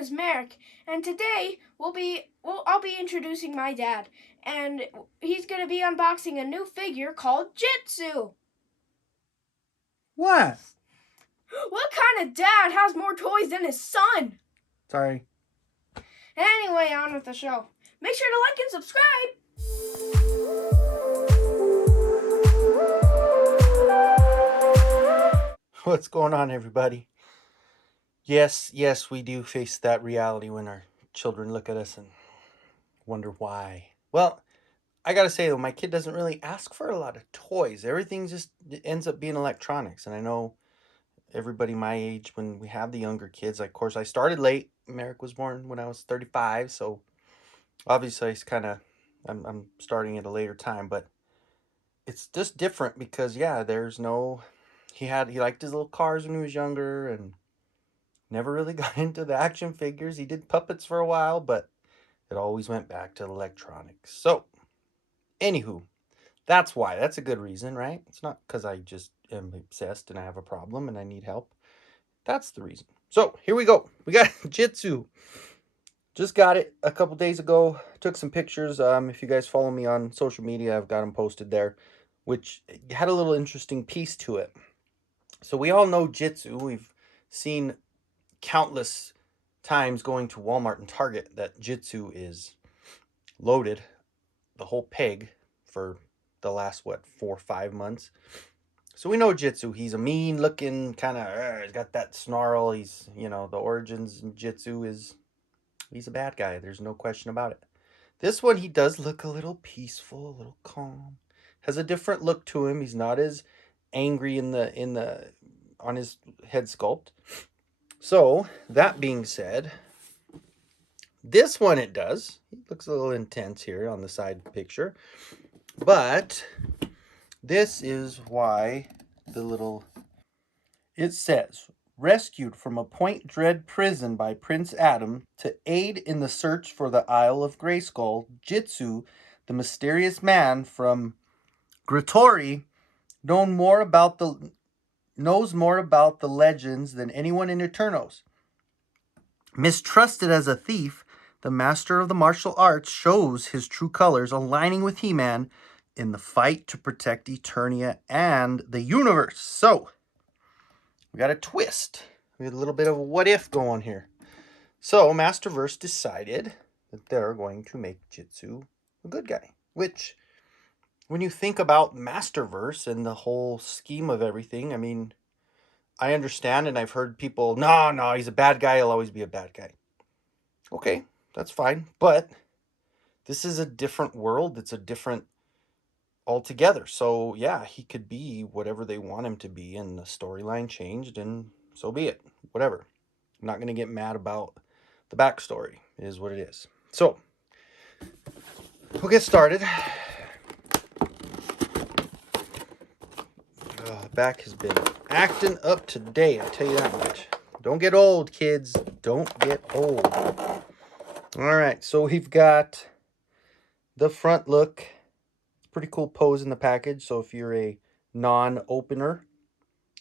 is Marek, and today I'll be introducing my dad, and he's going to be unboxing a new figure called Jitsu. What? What kind of dad has more toys than his son? Sorry. Anyway, on with the show. Make sure to like and subscribe. What's going on, everybody? Yes, we do face that reality when our children look at us and wonder why. Well, I gotta say though, my kid doesn't really ask for a lot of toys. Everything just ends up being electronics. And I know everybody my age, when we have the younger kids, of course, I started late. Marek was born when I was 35, so obviously I'm starting at a later time, but it's just different because there's no he liked his little cars when he was younger and never really got into the action figures. He did puppets for a while, but it always went back to electronics. So, anywho, that's why. That's a good reason, right? It's not because I just am obsessed and I have a problem and I need help. That's the reason. So, here we go. We got Jitsu. Just got it a couple days ago. Took some pictures. If you guys follow me on social media, I've got them posted there, which had a little interesting piece to it. So we all know Jitsu. We've seen countless times going to Walmart and Target that Jitsu is loaded, the whole peg, for the last 4 or 5 months. So we know Jitsu. He's a mean looking kind of, he's got that snarl. He's, the origins in Jitsu is, he's a bad guy. There's no question about it. This one, he does look a little peaceful, a little calm. Has a different look to him. He's not as angry on his head sculpt. So, that being said, this one it does. He looks a little intense here on the side picture. But this is why it says, rescued from a Point Dread prison by Prince Adam to aid in the search for the Isle of Grayskull, Jitsu, the mysterious man from Gretori, knows more about the legends than anyone in Eternos. Mistrusted as a thief, the master of the martial arts shows his true colors, aligning with He-Man in the fight to protect Eternia and the universe. So, we got a twist. We had a little bit of a what if going here. So, Masterverse decided that they're going to make Jitsu a good guy. Which, when you think about Masterverse and the whole scheme of everything, I mean, I understand, and I've heard people, no, he's a bad guy, he'll always be a bad guy. Okay, that's fine, but this is a different world. It's a different altogether. So, he could be whatever they want him to be, and the storyline changed, and so be it. Whatever. I'm not going to get mad about the backstory. It is what it is. So, we'll get started. Back has been acting up today, I tell you that much. Don't get old, kids. Don't get old. All right, so we've got the front look. Pretty cool pose in the package. So if you're a non-opener,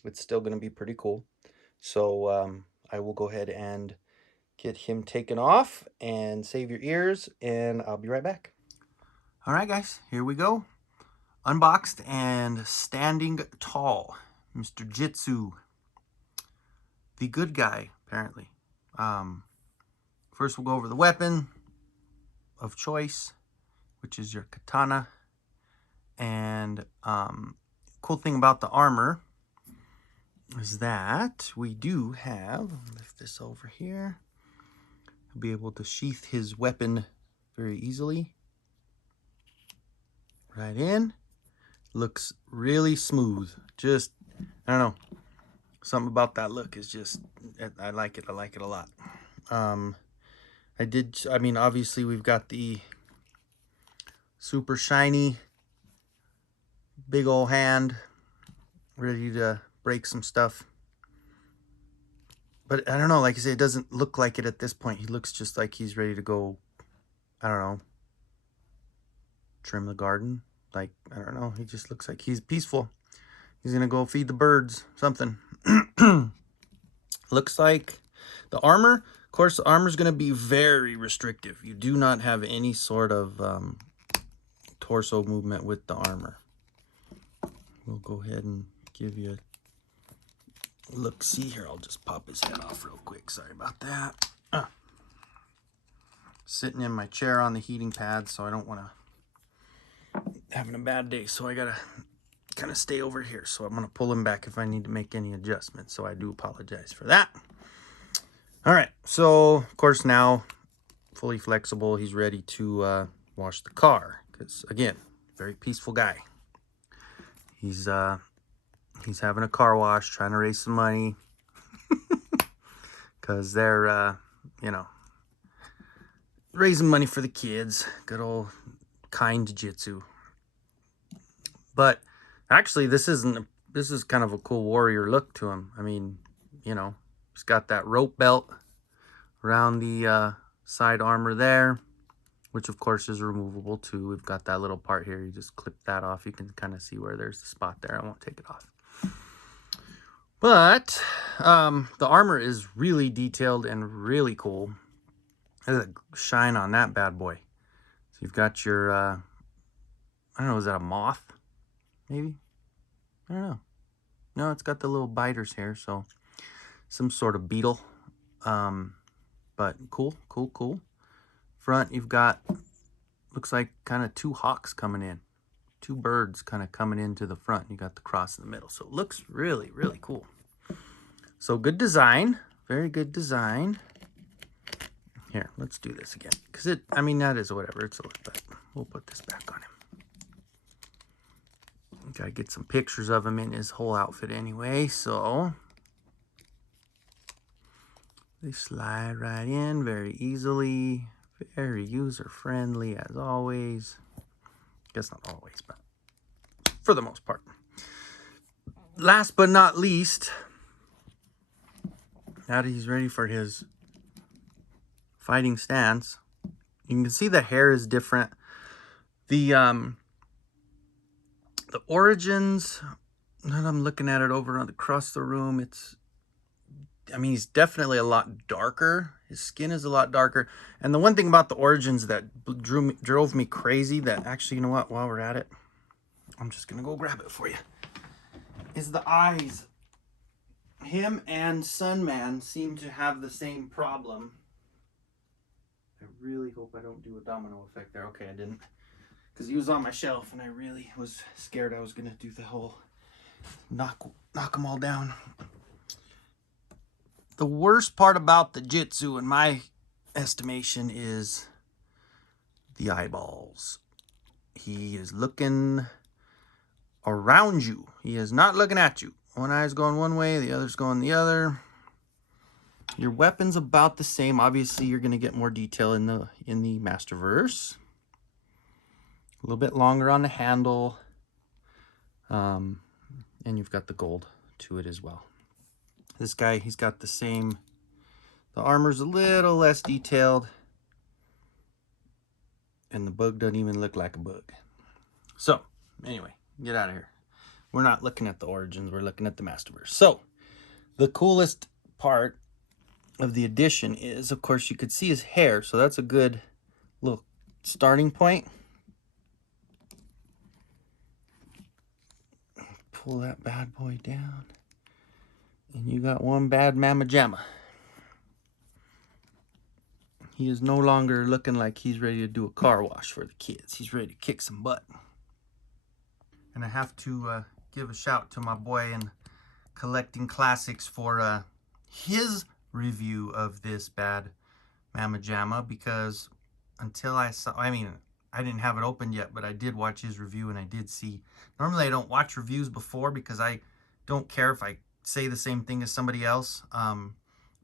it's still going to be pretty cool. So I will go ahead and get him taken off and save your ears, and I'll be right back. All right, guys, here we go. Unboxed and standing tall, Mr. Jitsu, the good guy, apparently. First, we'll go over the weapon of choice, which is your katana. And cool thing about the armor is that we do have, I'll lift this over here, he'll be able to sheath his weapon very easily. Right in. Looks really smooth. Just, I don't know, something about that look is just, I like it. I like it a lot. Obviously we've got the super shiny big old hand ready to break some stuff. But I don't know, like I said, it doesn't look like it at this point. He looks just like he's ready to go, I don't know, trim the garden. Like, I don't know, he just looks like he's peaceful. He's gonna go feed the birds, something. Looks like the armor Of course, the armor is going to be very restrictive. You do not have any sort of torso movement with the armor. We'll go ahead and give you a look-see here. I'll just pop his head off real quick. Sorry about that. Sitting in my chair on the heating pad, so I don't want to having a bad day, so I gotta kind of stay over here. So I'm gonna pull him back if I need to make any adjustments, so I do apologize for that. All right, so of course now fully flexible, he's ready to wash the car, because again, very peaceful guy. He's having a car wash, trying to raise some money because they're you know, raising money for the kids. Good old kind jitsu. But actually, this is kind of a cool warrior look to him. I mean, you know, he's got that rope belt around the side armor there, which of course is removable too. We've got that little part here. You just clip that off. You can kind of see where there's the spot there. I won't take it off. But the armor is really detailed and really cool. Look at the shine on that bad boy. So you've got your, I don't know, is that a moth? Maybe? I don't know. No, it's got the little biters here, so some sort of beetle. But cool, cool, cool. Front, you've got, looks like kind of two hawks coming in. Two birds kind of coming into the front. You got the cross in the middle. So it looks really, really cool. So good design. Very good design. Here, let's do this again. Because it, I mean, that is whatever. It's a look, but we'll put this back on him. Gotta get some pictures of him in his whole outfit anyway, so they slide right in very easily, very user-friendly as always. Guess not always, but for the most part. Last but not least, now that he's ready for his fighting stance, you can see the hair is different. The origins, now that I'm looking at it over across the room, I mean, he's definitely a lot darker. His skin is a lot darker. And the one thing about the origins that drove me crazy, that actually, you know what, while we're at it, I'm just going to go grab it for you, is the eyes. Him and Sunman seem to have the same problem. I really hope I don't do a domino effect there. Okay, I didn't. Because he was on my shelf, and I really was scared I was going to do the whole knock them all down. The worst part about the jitsu, in my estimation, is the eyeballs. He is looking around you. He is not looking at you. One eye's going one way, the other's going the other. Your weapon's about the same. Obviously, you're going to get more detail in the Masterverse. A little bit longer on the handle. And you've got the gold to it as well. This guy, he's got the same. The armor's a little less detailed. And the bug doesn't even look like a bug. So, anyway, get out of here. We're not looking at the origins. We're looking at the Masterverse. So, the coolest part of the addition is, of course, you could see his hair. So that's a good little starting point. Pull that bad boy down. And you got one bad mama jamma. He is no longer looking like he's ready to do a car wash for the kids. He's ready to kick some butt. And I have to give a shout to my boy in Collecting Classics for his review of this bad mama jamma, because until I saw, I mean, I didn't have it opened yet, but I did watch his review, and I did see, normally I don't watch reviews before because I don't care if I say the same thing as somebody else,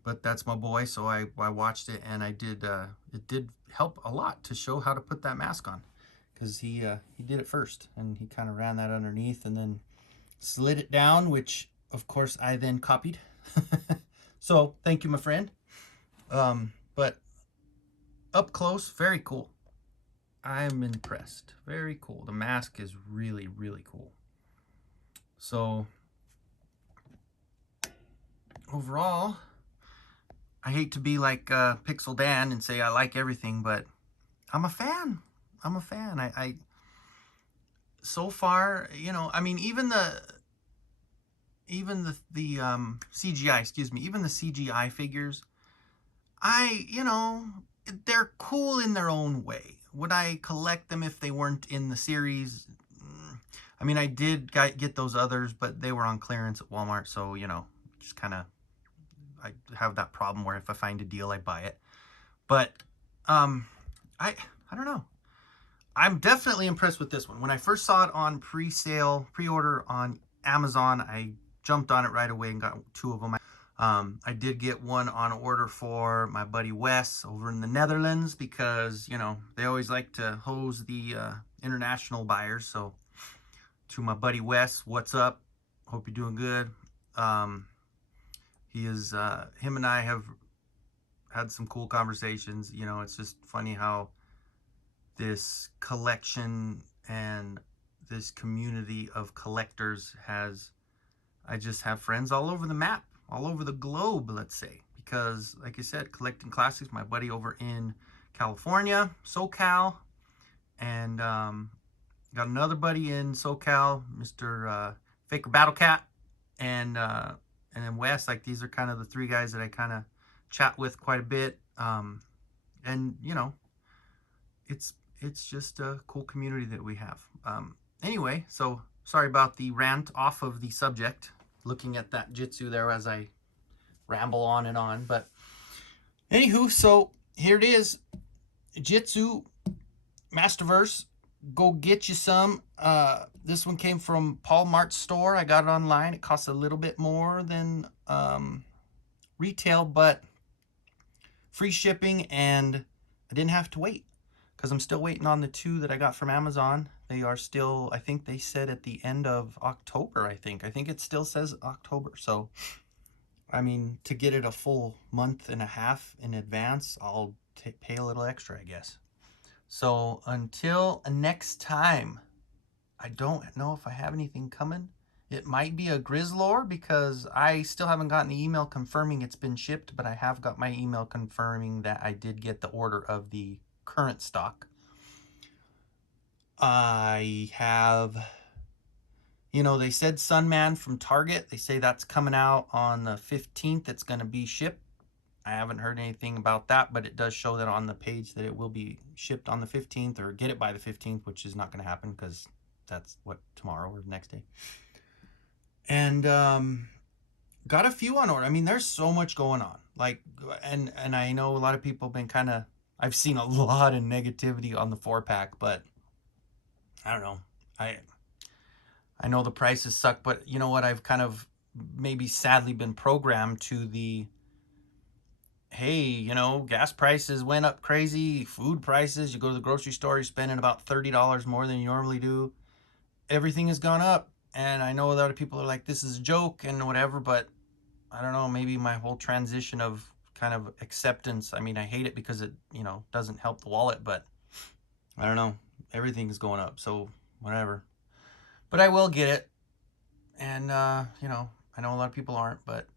but that's my boy, so I watched it, and I did, it did help a lot to show how to put that mask on, because he did it first, and he kind of ran that underneath and then slid it down, which of course I then copied. So thank you, my friend. But up close, very cool. I'm impressed. Very cool. The mask is really, really cool. So overall, I hate to be like Pixel Dan and say I like everything, but I'm a fan. I'm a fan. I so far, you know, I mean, even the CGI, excuse me, even the CGI figures, you know, they're cool in their own way. Would I collect them if they weren't in the series? I mean, I did get those others, but they were on clearance at Walmart, so, you know, just kind of, I have that problem where if I find a deal, I buy it. But, I don't know. I'm definitely impressed with this one. When I first saw it on pre-sale, pre-order on Amazon, I jumped on it right away and got 2 of them. I did get one on order for my buddy Wes over in the Netherlands because, you know, they always like to hose the international buyers. So to my buddy Wes, what's up? Hope you're doing good. Him and I have had some cool conversations. You know, it's just funny how this collection and this community of collectors I just have friends all over the map, all over the globe, let's say, because like I said, collecting classics, my buddy over in California, SoCal, and got another buddy in SoCal, Mr. Faker Battle Cat, and then Wes. Like, these are kind of the 3 guys that I kind of chat with quite a bit, and you know, it's just a cool community that we have. Anyway, so sorry about the rant off of the subject, looking at that Jitsu there as I ramble on and on. But anywho, so here it is, Jitsu Masterverse. Go get you some. This one came from Paul Mart's store. I got it online. It costs a little bit more than retail, but free shipping, and I didn't have to wait, because I'm still waiting on the 2 that I got from Amazon. They are still, I think they said at the end of October, I think it still says October. So, I mean, to get it a full month and a half in advance, I'll pay a little extra, I guess. So, until next time, I don't know if I have anything coming. It might be a Grizzlore, because I still haven't gotten the email confirming it's been shipped, but I have got my email confirming that I did get the order of the current stock. I have, you know, they said Sunman from Target. They say that's coming out on the 15th. It's going to be shipped. I haven't heard anything about that, but it does show that on the page that it will be shipped on the 15th, or get it by the 15th, which is not going to happen because that's what, tomorrow or the next day. And got a few on order. I mean, there's so much going on. Like, and I know a lot of people have been kind of, I've seen a lot of negativity on the 4-pack, but I don't know. I know the prices suck, but you know what? I've kind of maybe sadly been programmed to the, hey, you know, gas prices went up crazy, food prices, you go to the grocery store, you're spending about $30 more than you normally do. Everything has gone up. And I know a lot of people are like, this is a joke and whatever, but I don't know, maybe my whole transition of kind of acceptance. I mean, I hate it because it, you know, doesn't help the wallet, but I don't know. Everything is going up, so whatever. But I will get it. And, you know, I know a lot of people aren't, but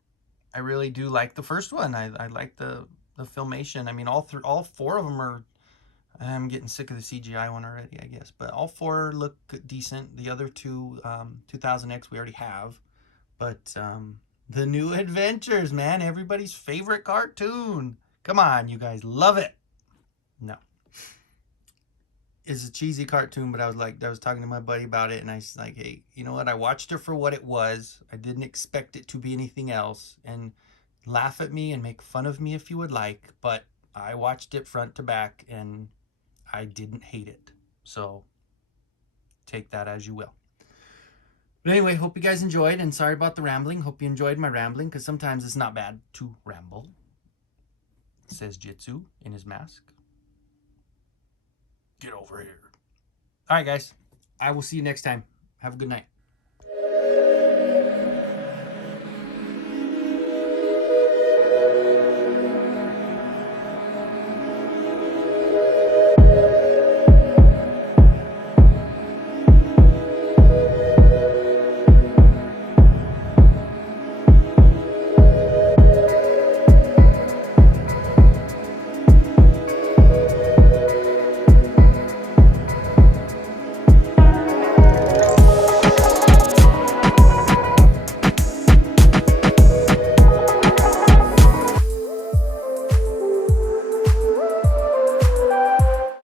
I really do like the first one. I like the filmation. I mean, all 4 of them are, I'm getting sick of the CGI one already, I guess. But all 4 look decent. The other 2, 2000X, we already have. But the New Adventures, man, everybody's favorite cartoon. Come on, you guys love it. No. It's a cheesy cartoon, but I was talking to my buddy about it, and I was like, hey, you know what? I watched it for what it was. I didn't expect it to be anything else. And laugh at me and make fun of me if you would like, but I watched it front to back, and I didn't hate it. So take that as you will. But anyway, hope you guys enjoyed, and sorry about the rambling. Hope you enjoyed my rambling, because sometimes it's not bad to ramble. Says Jitsu in his mask. Get over here. All right, guys. I will see you next time. Have a good night.